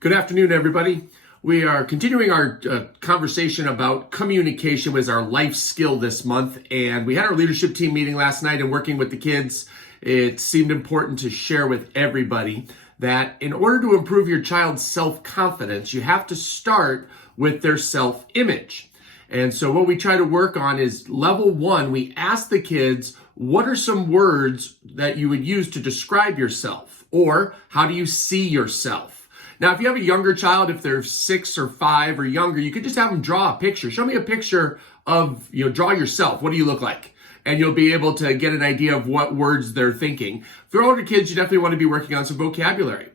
Good afternoon, everybody. We are continuing our conversation about communication as our life skill this month. And we had our leadership team meeting last night and working with the kids. It seemed important to share with everybody that in order to improve your child's self-confidence, you have to start with their self-image. And so what we try to work on is level one, we ask the kids, what are some words that you would use to describe yourself? Or how do you see yourself? Now, if you have a younger child, if they're 6 or 5 or younger, you could just have them draw a picture. Show me a picture of, draw yourself. What do you look like? And you'll be able to get an idea of what words they're thinking. For older kids, you definitely want to be working on some vocabulary.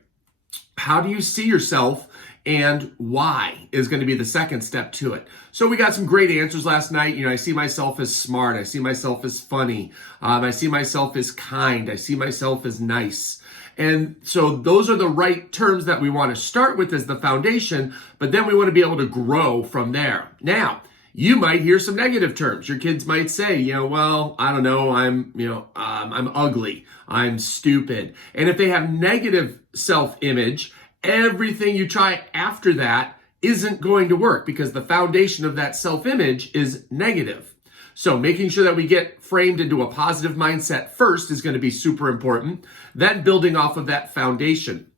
How do you see yourself and why is going to be the second step to it. So we got some great answers last night. I see myself as smart. I see myself as funny. I see myself as kind. I see myself as nice. And so those are the right terms that we want to start with as the foundation, but then we want to be able to grow from there. Now, you might hear some negative terms. Your kids might say, well, I don't know, I'm ugly, I'm stupid. And if they have negative self-image, everything you try after that isn't going to work because the foundation of that self-image is negative. So making sure that we get framed into a positive mindset first is going to be super important. Then building off of that foundation.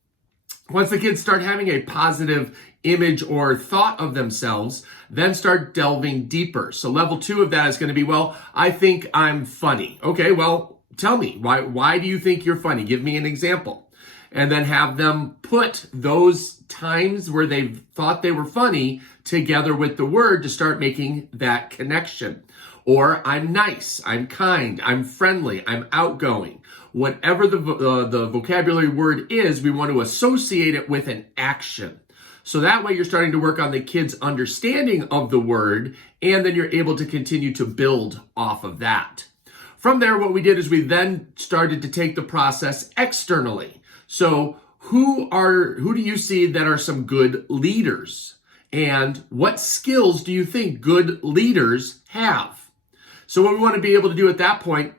Once the kids start having a positive image or thought of themselves, then start delving deeper. So level 2 of that is going to be, well, I think I'm funny. Okay, well, tell me, why do you think you're funny? Give me an example. And then have them put those times where they thought they were funny together with the word to start making that connection. Or I'm nice, I'm kind, I'm friendly, I'm outgoing. Whatever the vocabulary word is, we want to associate it with an action. So that way you're starting to work on the kids' understanding of the word, and then you're able to continue to build off of that. From there, what we did is we then started to take the process externally. So who do you see that are some good leaders? And what skills do you think good leaders have? So what we want to be able to do at that point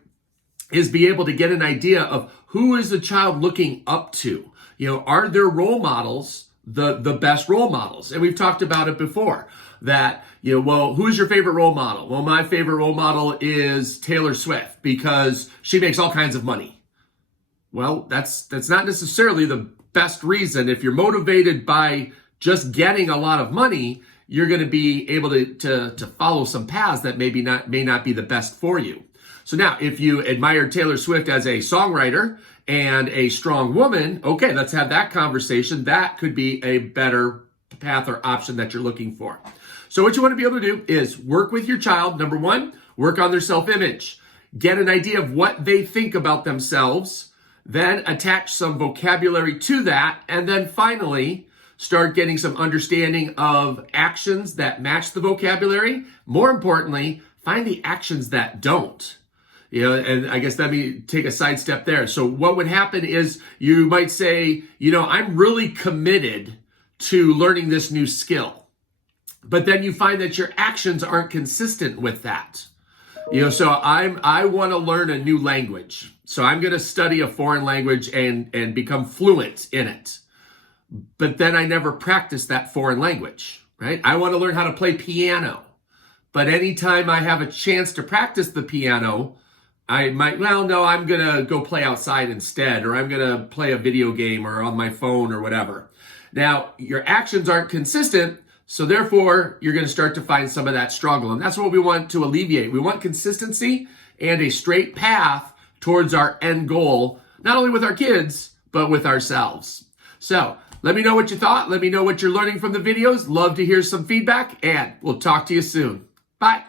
is be able to get an idea of who is the child looking up to. Are their role models the best role models? And we've talked about it before that, well, who's your favorite role model? Well, my favorite role model is Taylor Swift because she makes all kinds of money. Well, that's not necessarily the best reason. If you're motivated by just getting a lot of money, you're going to be able to follow some paths that may not be the best for you. So now, if you admire Taylor Swift as a songwriter and a strong woman, okay, let's have that conversation. That could be a better path or option that you're looking for. So what you want to be able to do is work with your child. Number one, work on their self-image. Get an idea of what they think about themselves, then attach some vocabulary to that, and then finally, start getting some understanding of actions that match the vocabulary. More importantly, find the actions that don't. And I guess let me take a side step there. So what would happen is you might say, I'm really committed to learning this new skill. But then you find that your actions aren't consistent with that. So I want to learn a new language. So I'm going to study a foreign language and become fluent in it. But then I never practiced that foreign language, right? I want to learn how to play piano. But anytime I have a chance to practice the piano, I'm going to go play outside instead, or I'm going to play a video game or on my phone or whatever. Now, your actions aren't consistent, so therefore you're going to start to find some of that struggle. And that's what we want to alleviate. We want consistency and a straight path towards our end goal, not only with our kids, but with ourselves. So let me know what you thought. Let me know what you're learning from the videos. Love to hear some feedback, and we'll talk to you soon. Bye.